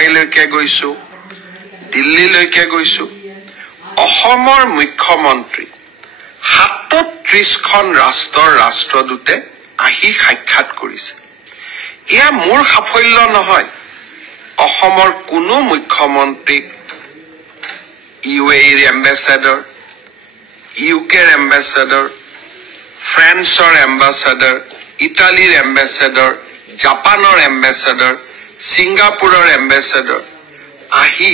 মুম্বাইলৈকে গৈছো দিল্লীলৈকে গৈছো অসমৰ মুখ্যমন্ত্ৰী 37খন ৰাষ্ট্ৰৰ ৰাষ্ট্ৰদূতে আহি সাক্ষাৎ কৰিছে এয়া মোৰ সাফল্য নহয় অসমৰ কোনো মুখ্যমন্ত্ৰীক UAEৰ এম্বাসেডৰ UKৰ এম্বাসেডৰ ফ্ৰান্সৰ এম্বাসেডৰ ইটালীৰ এম্বাসেডৰ জাপানৰ এম্বাসেডৰ সিংগাপুৰৰ এম্বাসেডৰ আহি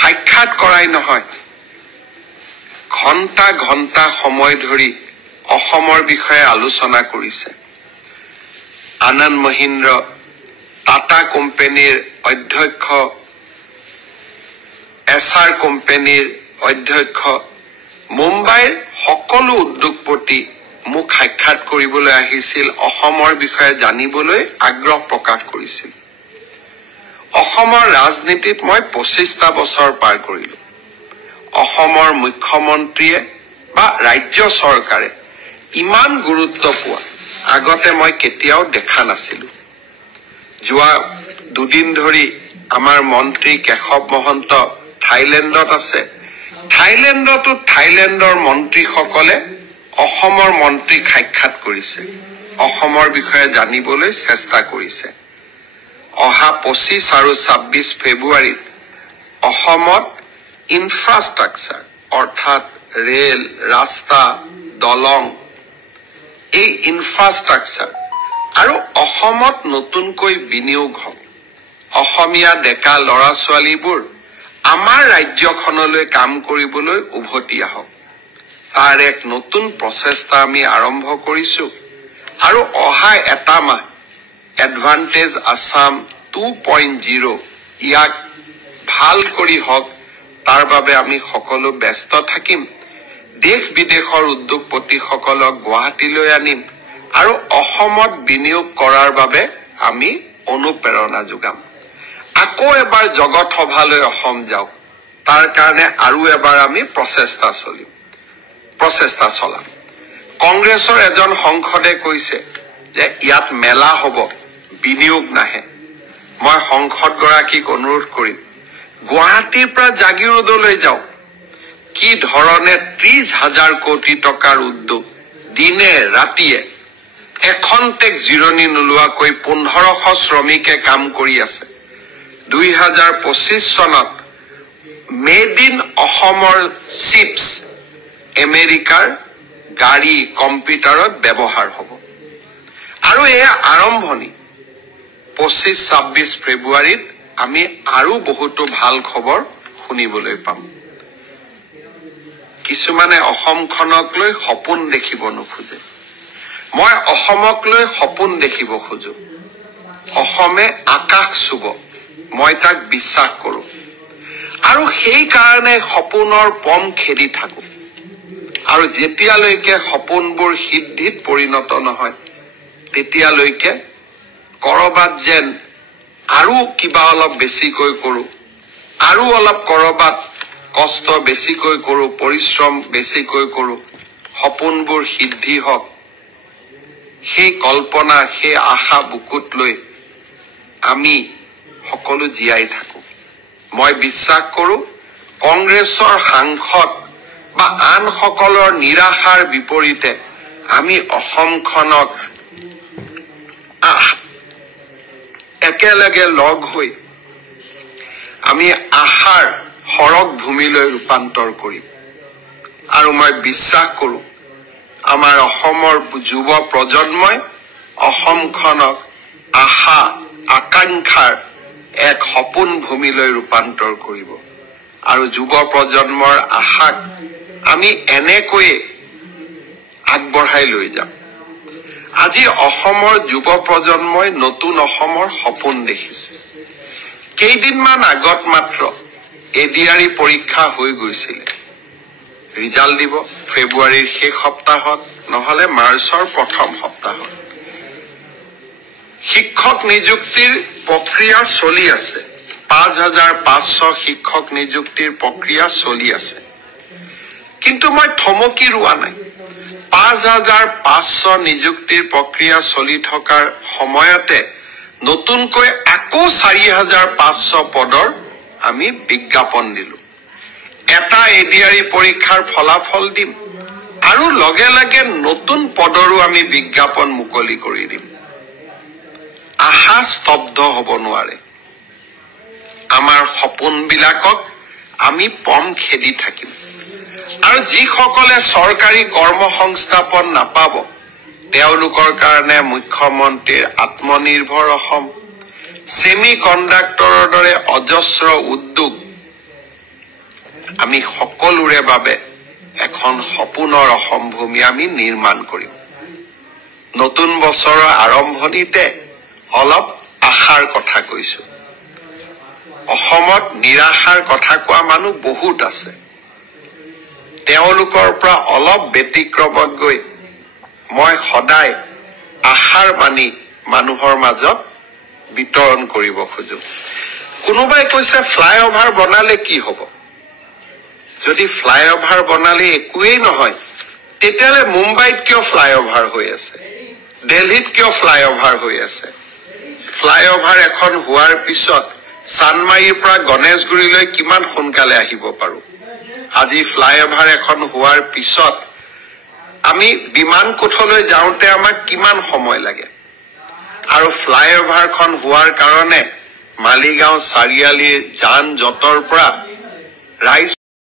সাক্ষাৎ কৰাই নহয় ঘণ্টা ঘণ্টা সময় ধৰি অসমৰ বিষয়ে আলোচনা কৰিছে আনন্দ মহিন্দ্ৰ টাটা কোম্পানীৰ অধ্যক্ষ SR কোম্পানীৰ অধ্যক্ষ মুম্বাইৰ সকলো উদ্যোগপতি মোক সাক্ষাৎ কৰিবলৈ আহিছিল অসমৰ বিষয়ে জানিবলৈ আগ্ৰহ প্ৰকাশ কৰিছিল অসমৰ ৰাজনীতিত মই 25টা বছৰ পাৰ কৰিলো অসমৰ মুখ্যমন্ত্ৰীয়ে বা ৰাজ্য চৰকাৰে ইমান গুৰুত্ব পোৱা আগতে মই কেতিয়াও দেখা নাছিলো যোৱা দুদিন ধৰি আমাৰ মন্ত্ৰী কেশৱ মহন্ত থাইলেণ্ডত আছে থাইলেণ্ডৰ মন্ত্ৰীসকলে অসমৰ মন্ত্ৰীক সাক্ষাৎ কৰিছে অসমৰ বিষয়ে জানিবলৈ চেষ্টা কৰিছে অহা 25 আৰু 26 ফেব্ৰুৱাৰীত অসমত ইনফ্ৰাষ্ট্ৰাকচাৰ অৰ্থাৎ ৰেল ৰাস্তা দলং এই ইনফ্ৰাষ্ট্ৰাকচাৰ আৰু অসমত নতুনকৈ বিনিয়োগ হ'ব অসমীয়া ডেকা লৰা ছোৱালীবোৰ আমাৰ ৰাজ্যখনলৈ কাম কৰিবলৈ উভতি আহক তাৰ এক নতুন প্ৰচেষ্টা আমি আৰম্ভ কৰিছো আৰু অহা এটা মাহ এডভান্টেজ আসাম 2.0 ইয়াক ভাল কৰি হক তাৰ বাবে আমি সকলো ব্যস্ত থাকিম দেশ বিদেশৰ উদ্যোগপতিসকলক গুৱাহাটীলৈ আনিম আৰু অসমত বিনিয়োগ কৰাৰ বাবে আমি অনুপ্ৰেৰণা যোগাম আকৌ এবাৰ জগত সভালৈ অসম যাওক তাৰ কাৰণে আৰু এবাৰ আমি প্ৰচেষ্টা চলাম কংগ্ৰেছৰ এজন সংসদে কৈছে যে ইয়াত মেলা হ'ব বিনিয়োগ নাহে মই সংসদ গৰাকীক অনুৰোধ কৰিম গুৱাহাটীৰ পৰা জাগিৰোডলৈ যাওক কি ধৰণে 30,000 কোটি টকাৰ উদ্যোগ দিনে ৰাতিয়ে এখন্তেক জিৰণি নোলোৱাকৈ 1500 শ্ৰমিকে কাম কৰি আছে 2025 চনত মেড ইন অসমৰ চিপছ আমেৰিকাৰ গাড়ী কম্পিউটাৰত ব্যৱহাৰ হ'ব আৰু এয়া আৰম্ভণি 25-26 ফেব্ৰুৱাৰীত আমি আৰু বহুতো ভাল খবৰ শুনিবলৈ পাম কিছুমানে অসমখনক লৈ সপোন দেখিব নোখোজে মই অসমক লৈ সপোন দেখিব খোজো অসমে আকাশ চুব মই তাক বিশ্বাস কৰো আৰু সেই কাৰণে সপোনৰ পম খেদি থাকো আৰু যেতিয়ালৈকে সপোনবোৰ সিদ্ধিত পৰিণত নহয় তেতিয়ালৈকে কৰবাত যেন আৰু কিবা অলপ বেছিকৈ কৰো আৰু অলপ কৰবাত কষ্ট বেছিকৈ কৰো পৰিশ্ৰম বেছিকৈ কৰো সপোনবোৰ সিদ্ধি হক সেই কল্পনা সেই আশা বুকুত লৈ আমি সকলো জীয়াই থাকো মই বিশ্বাস কৰো কংগ্ৰেছৰ সাংসদ বা আন সকলৰ নিৰাশাৰ বিপৰীতে আমি অসমখনক একেলগে লগ হৈ আমি আশাৰ হৰক ভূমিলৈ ৰূপান্তৰ কৰিম আৰু মই বিশ্বাস কৰো আমাৰ অসমৰ যুৱ প্ৰজন্মই অসমখনক আশা আকাংক্ষাৰ এক সপোন ভূমিলৈ ৰূপান্তৰ কৰিব আৰু যুৱ প্ৰজন্মৰ আশাক আমি এনেকৈ আগবঢ়াই লৈ যাম আজি অসমৰ যুৱ প্ৰজন্মই নতুন অসমৰ সপোন দেখিছে কেইদিনমান আগত মাত্ৰ এডিআৰই পৰীক্ষা হৈ গৈছিল ৰিজাল্ট দিব ফেব্ৰুৱাৰীৰ শেষ সপ্তাহত নহলে মাৰ্চৰ প্ৰথম সপ্তাহত শিক্ষক নিযুক্তিৰ প্ৰক্ৰিয়া চলি আছে 5500 শিক্ষক নিযুক্তিৰ প্ৰক্ৰিয়া চলি আছে কিন্তু মই থমকি ৰোৱা নাই 5500 নিযুক্তিৰ প্ৰক্ৰিয়া চলি থকাৰ সময়তে নতুনকৈ আকৌ 4,500 পদৰ আমি বিজ্ঞাপন দিলো। এটা এডিআৰই পৰীক্ষাৰ ফলাফল দিম আৰু লগে লগে নতুন পদৰো আমি বিজ্ঞাপন মুকলি কৰি দিম। আশা স্তব্ধ হ'ব নোৱাৰে। আমাৰ সপোনবিলাকক আমি পম খেদি থাকিম। আৰু যিসকলে চৰকাৰী কৰ্মসংস্থাপন নাপাব তেওঁলোকৰ কাৰণে মুখ্যমন্ত্ৰীৰ আত্মনিৰ্ভৰ অসম, ছেমি কণ্ডাক্টৰৰ দৰে অজস্ৰ উদ্যোগ আমি সকলোৰে বাবে এখন সপোনৰ অসম ভূমি আমি নিৰ্মাণ কৰিম। নতুন বছৰৰ আৰম্ভণিতে অলপ আশাৰ কথা কৈছো। অসমত নিৰাশাৰ কথা কোৱা মানুহ বহুত আছে। তেওঁলোকৰ পৰা অলপ ব্যতিক্ৰমত গৈ মই সদায় আশাৰ বাণী মানুহৰ মাজত বিতৰণ কৰিব খোজো। কোনোবাই কৈছে ফ্লাইঅভাৰ বনালে কি হ'ব? যদি ফ্লাইঅভাৰ বনালে একোৱেই নহয় তেতিয়াহ'লে মুম্বাইত কিয় ফ্লাইঅভাৰ হৈ আছে? দিল্লীত কিয় ফ্লাইঅভাৰ হৈ আছে? ফ্লাইঅভাৰ এখন হোৱাৰ পিছত চানমাৰীৰ পৰা গণেশগুৰিলৈ কিমান সোনকালে আহিব পাৰো? আজি ফ্লাইঅভাৰ এখন হোৱাৰ পিছত আমি বিমান কোঠলৈ যাওঁতে আমাক কিমান সময় লাগে? আৰু ফ্লাইঅভাৰখন হোৱাৰ কাৰণে মালিগাঁও চাৰিআলিৰ যান জঁটৰ পৰা ৰাইজ